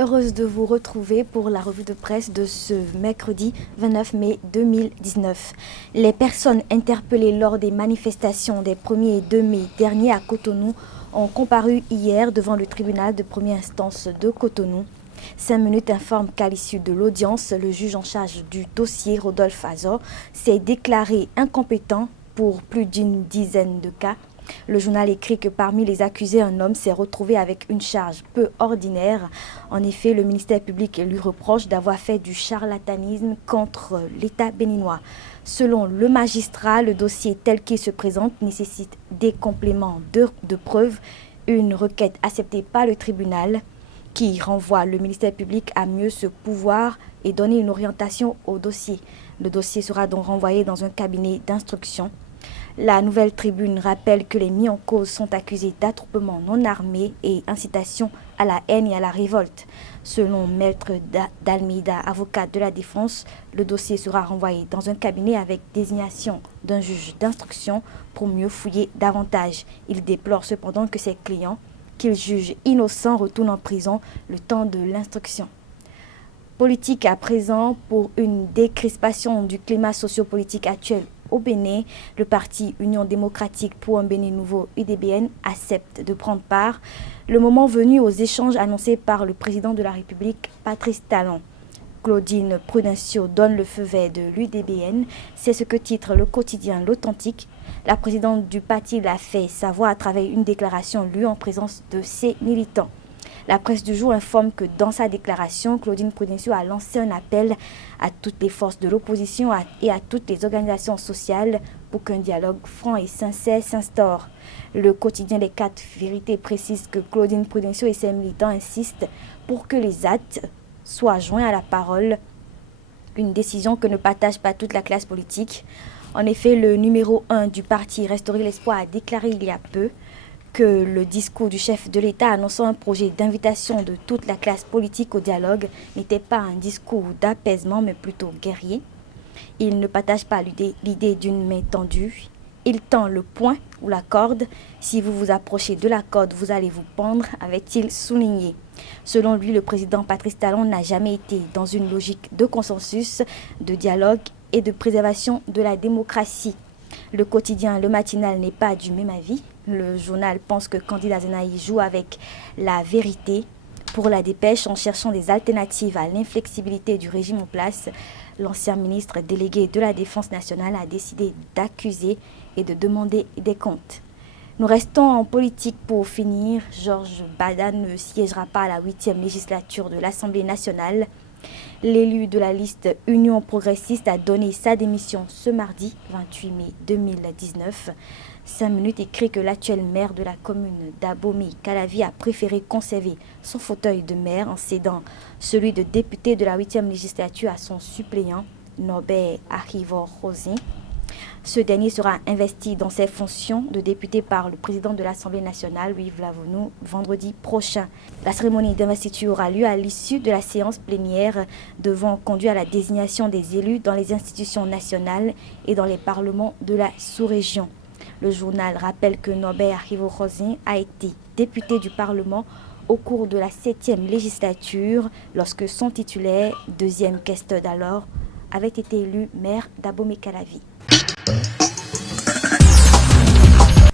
heureuse de vous retrouver pour la revue de presse de ce mercredi 29 mai 2019. Les personnes interpellées lors des manifestations des 1er et 2 mai derniers à Cotonou ont comparu hier devant le tribunal de première instance de Cotonou. 5 minutes informe qu'à l'issue de l'audience, le juge en charge du dossier, Rodolphe Azor, s'est déclaré incompétent pour plus d'une dizaine de cas. Le journal écrit que parmi les accusés, un homme s'est retrouvé avec une charge peu ordinaire. En effet, le ministère public lui reproche d'avoir fait du charlatanisme contre l'État béninois. Selon le magistrat, le dossier tel qu'il se présente nécessite des compléments de preuves, une requête acceptée par le tribunal qui renvoie le ministère public à mieux se pouvoir et donner une orientation au dossier. Le dossier sera donc renvoyé dans un cabinet d'instruction. La Nouvelle Tribune rappelle que les mis en cause sont accusés d'attroupement non armé et incitation à la haine et à la révolte. Selon Maître Dalmeida, avocat de la défense, le dossier sera renvoyé dans un cabinet avec désignation d'un juge d'instruction pour mieux fouiller davantage. Il déplore cependant que ses clients, qu'il juge innocents, retournent en prison le temps de l'instruction. Politique à présent, pour une décrispation du climat sociopolitique actuel au Bénin, le parti Union démocratique pour un Bénin nouveau UDBN accepte de prendre part, le moment venu, aux échanges annoncés par le président de la République, Patrice Talon. Claudine Prudencio donne le feu vert de l'UDBN, c'est ce que titre le quotidien L'Authentique. La présidente du parti l'a fait savoir à travers une déclaration lue en présence de ses militants. La presse du jour informe que dans sa déclaration, Claudine Prudencio a lancé un appel à toutes les forces de l'opposition et à toutes les organisations sociales pour qu'un dialogue franc et sincère s'instaure. Le quotidien Les 4 Vérités précise que Claudine Prudencio et ses militants insistent pour que les actes soient joints à la parole, une décision que ne partage pas toute la classe politique. En effet, le numéro 1 du parti Restaurer l'espoir a déclaré il y a peu que le discours du chef de l'État annonçant un projet d'invitation de toute la classe politique au dialogue n'était pas un discours d'apaisement mais plutôt guerrier. Il ne partage pas l'idée d'une main tendue. Il tend le poing ou la corde. Si vous vous approchez de la corde, vous allez vous pendre, avait-il souligné. Selon lui, le président Patrice Talon n'a jamais été dans une logique de consensus, de dialogue et de préservation de la démocratie. Le quotidien Le Matinal n'est pas du même avis. Le journal pense que Candidat Zenaï joue avec la vérité. Pour la dépêche, en cherchant des alternatives à l'inflexibilité du régime en place, l'ancien ministre délégué de la Défense nationale a décidé d'accuser et de demander des comptes. Nous restons en politique pour finir. Georges Bada ne siégera pas à la 8e législature de l'Assemblée nationale. L'élu de la liste Union progressiste a donné sa démission ce mardi 28 mai 2019. 5 minutes écrit que l'actuel maire de la commune d'Abomey-Calavi a préféré conserver son fauteuil de maire en cédant celui de député de la 8e législature à son suppléant Norbert Arrivor-Rosin. Ce dernier sera investi dans ses fonctions de député par le président de l'Assemblée nationale, Louis Vlavonou, vendredi prochain. La cérémonie d'investiture aura lieu à l'issue de la séance plénière devant conduire à la désignation des élus dans les institutions nationales et dans les parlements de la sous-région. Le journal rappelle que Norbert Arrivor-Rosin a été député du Parlement au cours de la 7e législature lorsque son titulaire, deuxième questeur d'alors, avait été élu maire d'Abomey-Calavi.